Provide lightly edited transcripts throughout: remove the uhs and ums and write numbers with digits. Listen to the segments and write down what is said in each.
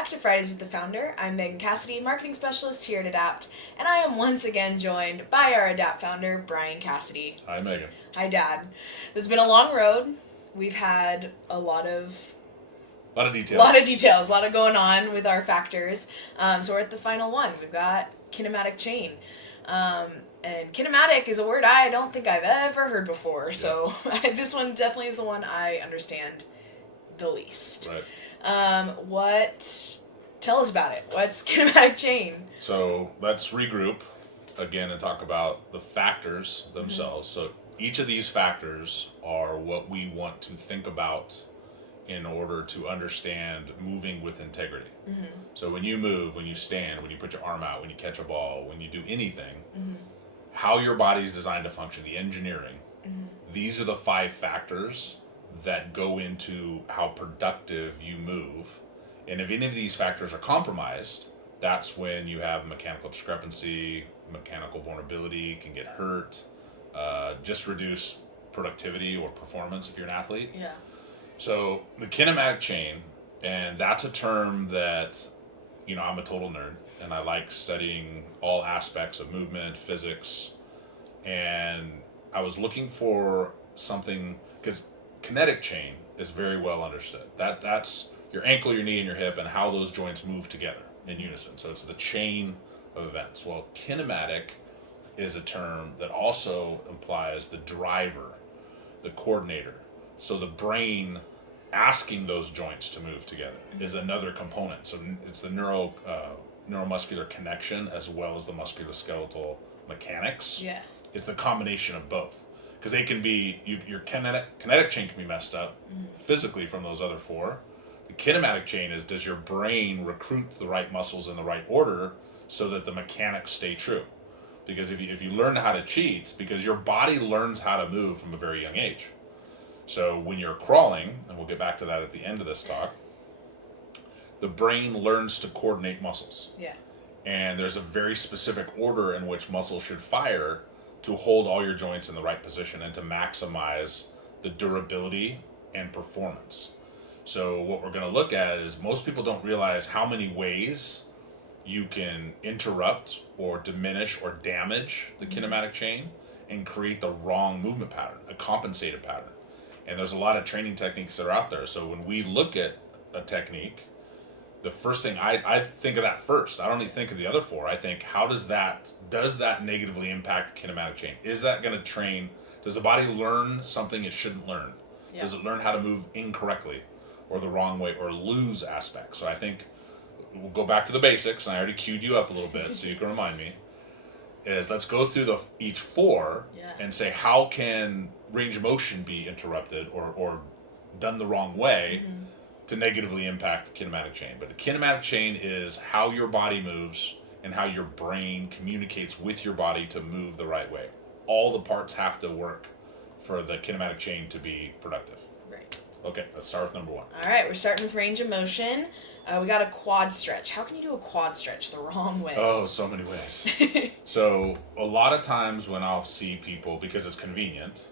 back to Fridays with the Founder. I'm Megan Cassidy, Marketing Specialist here at Adapt, and I am once again joined by our Adapt founder, Brian Cassidy. Hi, Megan. Hi, Dad. This has been a long road. We've had a lot of details, a lot of going on with our factors. So we're at the final one. We've got kinematic chain. And kinematic is a word I don't think I've ever heard before. So this one definitely is the one I understand the least. Right. Tell us about it. What's kinematic chain? So let's regroup again and talk about the factors themselves. So each of these factors are what we want to think about in order to understand moving with integrity. So when you move, when you stand, when you put your arm out, when you catch a ball, when you do anything, how your body is designed to function, the engineering, these are the 5 factors that go into how productive you move. And if any of these factors are compromised, that's when you have mechanical discrepancy, mechanical vulnerability, can get hurt, just reduce productivity or performance if you're an athlete. Yeah. So the kinematic chain, and that's a term that, I'm a total nerd and I like studying all aspects of movement, physics, and I was looking for something, because kinetic chain is very well understood. That's your ankle, your knee, and your hip, and how those joints move together in unison. So it's the chain of events. Well, kinematic is a term that also implies the driver, the coordinator. So the brain asking those joints to move together is another component. So it's the neuromuscular connection as well as the musculoskeletal mechanics. Yeah. It's the combination of both. Because they can be, your kinetic chain can be messed up physically from those other 4. The kinematic chain is, does your brain recruit the right muscles in the right order so that the mechanics stay true? Because if you learn how to cheat, because your body learns how to move from a very young age. So when you're crawling, and we'll get back to that at the end of this talk, the brain learns to coordinate muscles. Yeah. And there's a very specific order in which muscles should fire to hold all your joints in the right position and to maximize the durability and performance. So what we're going to look at is most people don't realize how many ways you can interrupt or diminish or damage the kinematic chain and create the wrong movement pattern, a compensated pattern. And there's a lot of training techniques that are out there. So when we look at a technique, the first thing I think of that first. I don't even think of the other 4. I think, does that negatively impact the kinematic chain? Is that going to train? Does the body learn something it shouldn't learn? Yeah. Does it learn how to move incorrectly or the wrong way or lose aspects? So I think we'll go back to the basics, and I already queued you up a little bit so you can remind me. Let's go through each 4 and say, how can range of motion be interrupted or done the wrong way to negatively impact the kinematic chain. But the kinematic chain is how your body moves and how your brain communicates with your body to move the right way. All the parts have to work for the kinematic chain to be productive. Right. Okay, let's start with number 1. All right, we're starting with range of motion. We got a quad stretch. How can you do a quad stretch the wrong way? Oh, so many ways. So a lot of times when I'll see people, because it's convenient,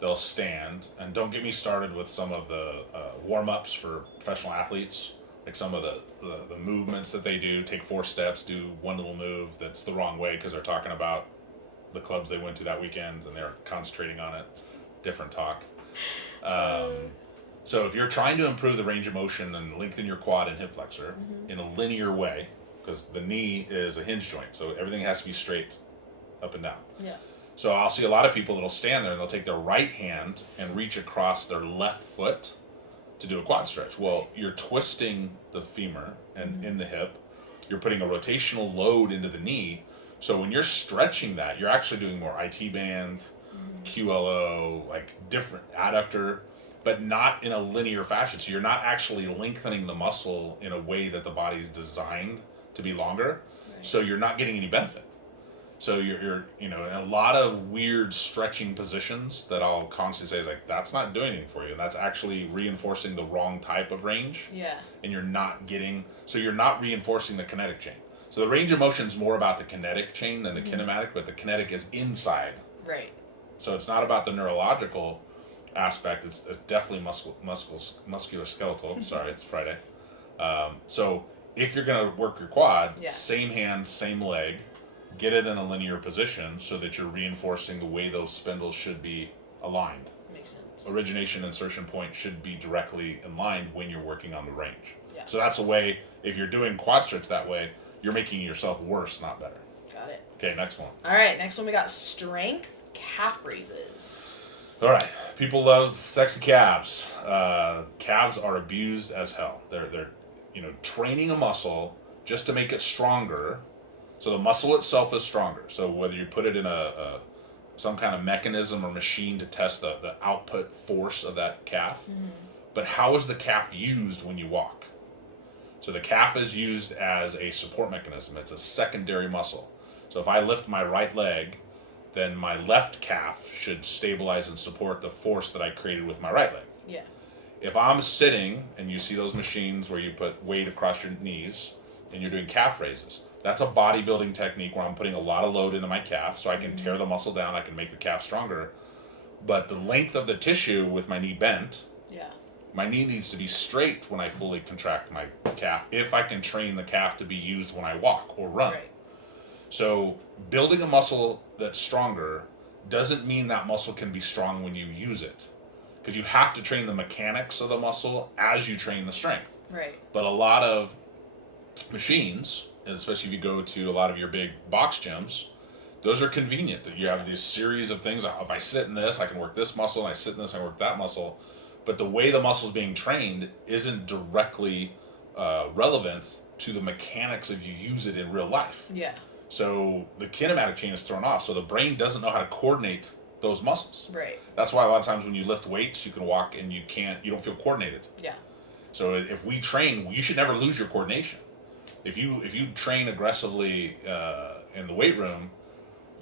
they'll stand, and don't get me started with some of the warm-ups for professional athletes, like some of the movements that they do, take 4 steps, do one little move that's the wrong way because they're talking about the clubs they went to that weekend and they're concentrating on it. Different talk. So if you're trying to improve the range of motion and lengthen your quad and hip flexor in a linear way, because the knee is a hinge joint, so everything has to be straight up and down. Yeah. So I'll see a lot of people that'll stand there and they'll take their right hand and reach across their left foot to do a quad stretch. Well, you're twisting the femur and in the hip. You're putting a rotational load into the knee. So when you're stretching that, you're actually doing more IT band, QLO, like different adductor, but not in a linear fashion. So you're not actually lengthening the muscle in a way that the body's designed to be longer. Right. So you're not getting any benefit. So you're in a lot of weird stretching positions that I'll constantly say is like, that's not doing anything for you. And that's actually reinforcing the wrong type of range. Yeah. And you're not reinforcing the kinetic chain. So the range of motion is more about the kinetic chain than the kinematic, but the kinetic is inside. Right. So it's not about the neurological aspect. It's definitely musculoskeletal. Sorry, it's Friday. So if you're going to work your quad, Yeah. same hand, same leg, get it in a linear position so that you're reinforcing the way those spindles should be aligned. Makes sense. Origination insertion point should be directly in line when you're working on the range. Yeah. So that's a way, if you're doing quad stretch that way, you're making yourself worse, not better. Got it. Okay, next one. All right, next one we got strength calf raises. All right, people love sexy calves. Calves are abused as hell. They're training a muscle just to make it stronger. So the muscle itself is stronger. So whether you put it in some kind of mechanism or machine to test the output force of that calf, but how is the calf used when you walk? So the calf is used as a support mechanism. It's a secondary muscle. So if I lift my right leg, then my left calf should stabilize and support the force that I created with my right leg. Yeah. If I'm sitting, and you see those machines where you put weight across your knees and you're doing calf raises, that's a bodybuilding technique where I'm putting a lot of load into my calf so I can tear the muscle down, I can make the calf stronger. But the length of the tissue with my knee bent, my knee needs to be straight when I fully contract my calf if I can train the calf to be used when I walk or run. Right. So building a muscle that's stronger doesn't mean that muscle can be strong when you use it, because you have to train the mechanics of the muscle as you train the strength. Right. But a lot of machines, and especially if you go to a lot of your big box gyms, those are convenient. That you have this series of things. If I sit in this, I can work this muscle, and I sit in this, I work that muscle. But the way the muscle's being trained isn't directly relevant to the mechanics if you use it in real life. Yeah. So the kinematic chain is thrown off, so the brain doesn't know how to coordinate those muscles. Right. That's why a lot of times when you lift weights, you can walk and you don't feel coordinated. Yeah. So if we train, you should never lose your coordination. If you train aggressively in the weight room,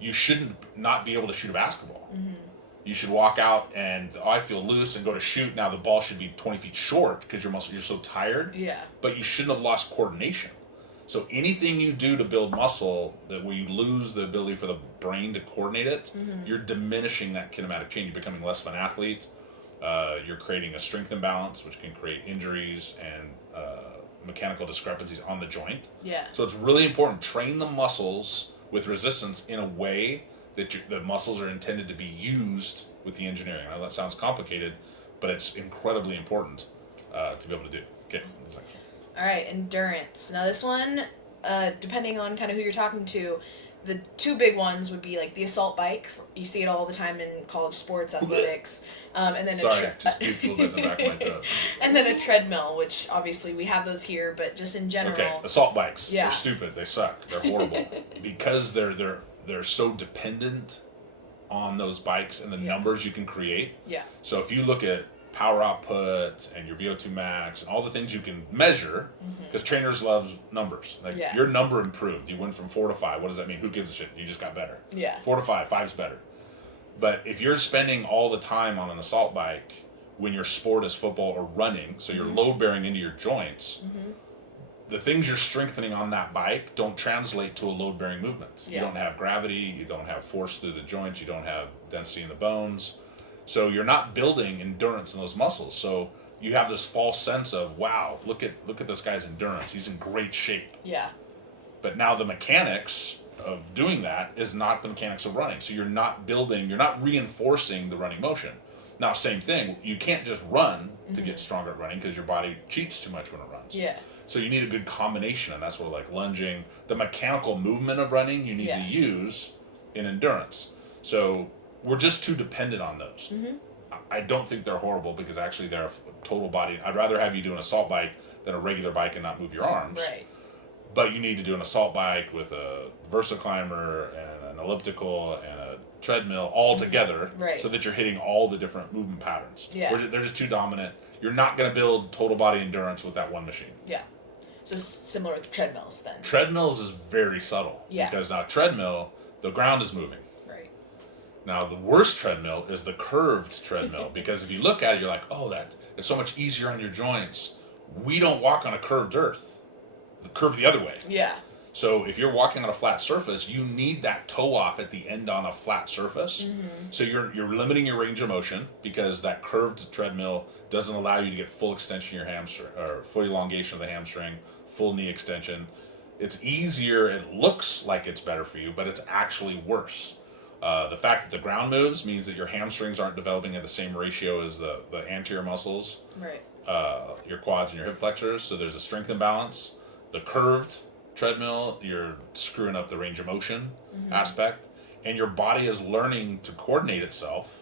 you shouldn't not be able to shoot a basketball. Mm-hmm. You should walk out and I feel loose and go to shoot. Now the ball should be 20 feet short because you're so tired. Yeah. But you shouldn't have lost coordination. So anything you do to build muscle that where you lose the ability for the brain to coordinate it, you're diminishing that kinematic chain. You're becoming less of an athlete. You're creating a strength imbalance, which can create injuries and mechanical discrepancies on the joint. Yeah. So it's really important. Train the muscles with resistance in a way that the muscles are intended to be used with the engineering. I know that sounds complicated, but it's incredibly important to be able to do. Okay. All right, endurance. Now this one, depending on kind of who you're talking to, the two big ones would be like the assault bike. You see it all the time in college sports, athletics, and then just peeked a little bit in the back of my throat. And then a treadmill, which obviously we have those here, but just in general. Okay, assault bikes. Yeah. They're stupid. They suck. They're horrible because they're so dependent on those bikes and the numbers you can create. Yeah. So if you look at power output and your VO2 max and all the things you can measure, because trainers love numbers. Like your number improved. You went from 4 to 5. What does that mean? Who gives a shit? You just got better. Yeah. 4 to 5. 5's better. But if you're spending all the time on an assault bike when your sport is football or running, so you're load bearing into your joints, the things you're strengthening on that bike don't translate to a load bearing movement. Yeah. You don't have gravity, you don't have force through the joints, you don't have density in the bones. So you're not building endurance in those muscles. So you have this false sense of, wow, look at this guy's endurance. He's in great shape. Yeah. But now the mechanics of doing that is not the mechanics of running. So you're not reinforcing the running motion. Now, same thing, you can't just run to get stronger at running because your body cheats too much when it runs. Yeah. So you need a good combination, and that's where like lunging, the mechanical movement of running you need to use in endurance. So we're just too dependent on those. I don't think they're horrible because actually they're a total body. I'd rather have you do an assault bike than a regular bike and not move your arms. Right. But you need to do an assault bike with a VersaClimber and an elliptical and a treadmill all together, so that you're hitting all the different movement patterns. Yeah. They're just too dominant. You're not going to build total body endurance with that one machine. Yeah. So similar with treadmills then. Treadmills is very subtle. Yeah. Because now treadmill, the ground is moving. Right. Now the worst treadmill is the curved treadmill because if you look at it, you're like, oh, it's so much easier on your joints. We don't walk on a curved earth. Curve the other way. Yeah. So if you're walking on a flat surface, you need that toe off at the end on a flat surface. So you're limiting your range of motion because that curved treadmill doesn't allow you to get full extension of your hamstring or full elongation of the hamstring, full knee extension. It's easier, it looks like it's better for you, but it's actually worse. The fact that the ground moves means that your hamstrings aren't developing at the same ratio as the anterior muscles, right? Your quads and your hip flexors, so there's a strength imbalance. The curved treadmill, you're screwing up the range of motion aspect, and your body is learning to coordinate itself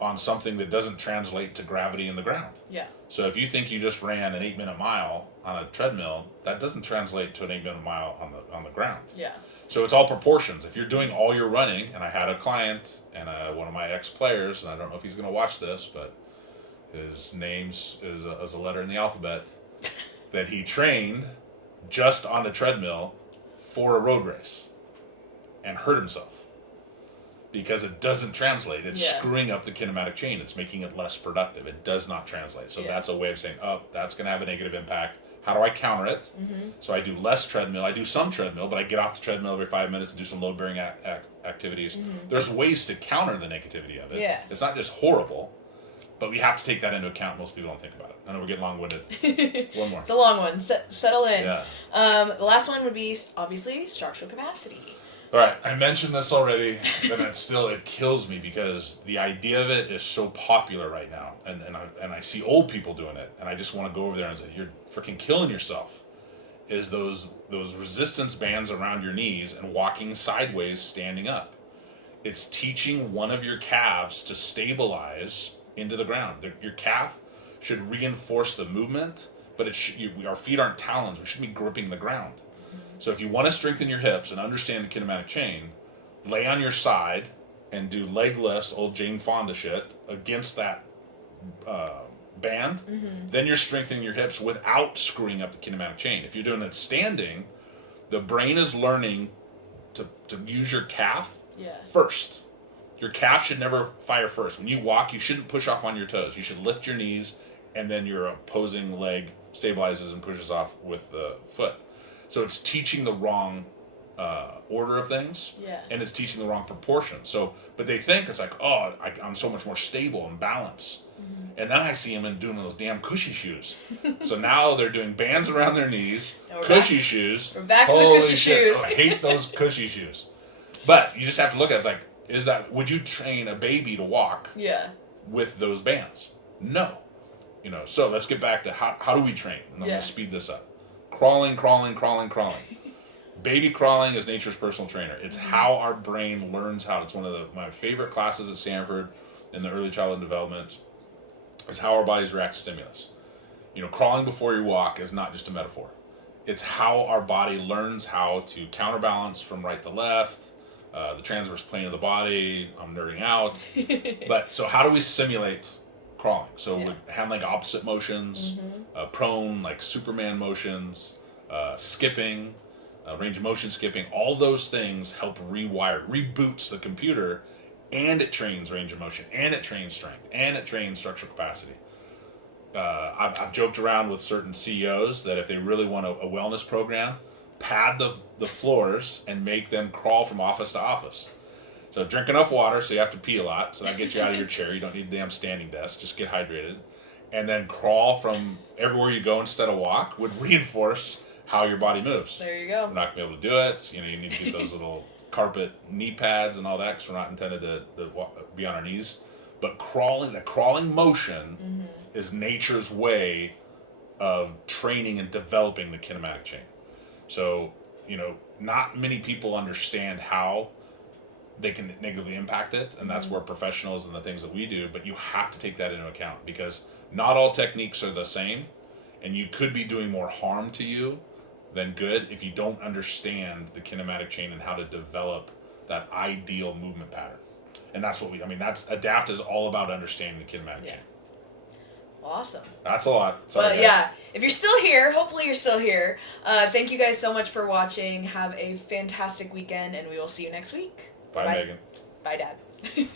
on something that doesn't translate to gravity in the ground. Yeah. So if you think you just ran an 8-minute mile on a treadmill, that doesn't translate to an 8-minute mile on the ground. Yeah. So it's all proportions. If you're doing all your running, and I had a client and one of my ex-players, and I don't know if he's going to watch this, but his name is a letter in the alphabet, that he trained just on the treadmill for a road race and hurt himself because it doesn't translate. It's screwing up the kinematic chain. It's making it less productive. It does not translate. So that's a way of saying, oh, that's going to have a negative impact. How do I counter it? So I do less treadmill. I do some treadmill, but I get off the treadmill every 5 minutes and do some load-bearing activities. There's ways to counter the negativity of it. Yeah. It's not just horrible, but we have to take that into account. Most people don't think about it. I know we're getting long-winded. One more. It's a long one. Settle in. Yeah. The last one would be, obviously, structural capacity. All right, I mentioned this already, but it kills me because the idea of it is so popular right now, and I see old people doing it, and I just want to go over there and say, you're freaking killing yourself. Is those resistance bands around your knees and walking sideways, standing up. It's teaching one of your calves to stabilize into the ground. Your calf should reinforce the movement, but our feet aren't talons. We should be gripping the ground. So if you want to strengthen your hips and understand the kinematic chain, lay on your side and do leg lifts, old Jane Fonda shit, against that band. Then you're strengthening your hips without screwing up the kinematic chain. If you're doing it standing, the brain is learning to use your calf first. Your calf should never fire first. When you walk, you shouldn't push off on your toes. You should lift your knees, and then your opposing leg stabilizes and pushes off with the foot. So it's teaching the wrong order of things, and it's teaching the wrong proportion. So, but they think it's like, oh, I'm so much more stable and balanced. And then I see them doing those damn cushy shoes. So now they're doing bands around their knees, cushy shoes. We're back to the cushy shoes. Oh, I hate those cushy shoes. But you just have to look at it. It's like, would you train a baby to walk with those bands? No. So let's get back to how do we train? And I'm going to speed this up. Crawling. Baby crawling is nature's personal trainer. It's how our brain learns how. It's one of my favorite classes at Stanford in the early childhood development is how our bodies react to stimulus. Crawling before you walk is not just a metaphor. It's how our body learns how to counterbalance from right to left, the transverse plane of the body. I'm nerding out. But so how do we simulate crawling? So with hand-leg opposite motions, prone, like Superman motions, skipping, range of motion skipping, all those things help reboots the computer, and it trains range of motion, and it trains strength, and it trains structural capacity. I've joked around with certain CEOs that if they really want a wellness program, pad the floors and make them crawl from office to office. So drink enough water so you have to pee a lot, so that gets you out of your chair. You don't need a damn standing desk. Just get hydrated. And then crawl from everywhere you go instead of walk would reinforce how your body moves. There you go. We're not going to be able to do it. You need to get those little carpet knee pads and all that because we're not intended to be on our knees. But the crawling motion is nature's way of training and developing the kinematic chain. So, not many people understand how they can negatively impact it, and that's where professionals and the things that we do, but you have to take that into account because not all techniques are the same, and you could be doing more harm to you than good if you don't understand the kinematic chain and how to develop that ideal movement pattern. And that's what that's ADAPT is all about understanding the kinematic chain. Awesome. That's a lot. Sorry, but if you're still here, hopefully you're still here. Thank you guys so much for watching. Have a fantastic weekend, and we will see you next week. Bye, Megan. Bye, Dad.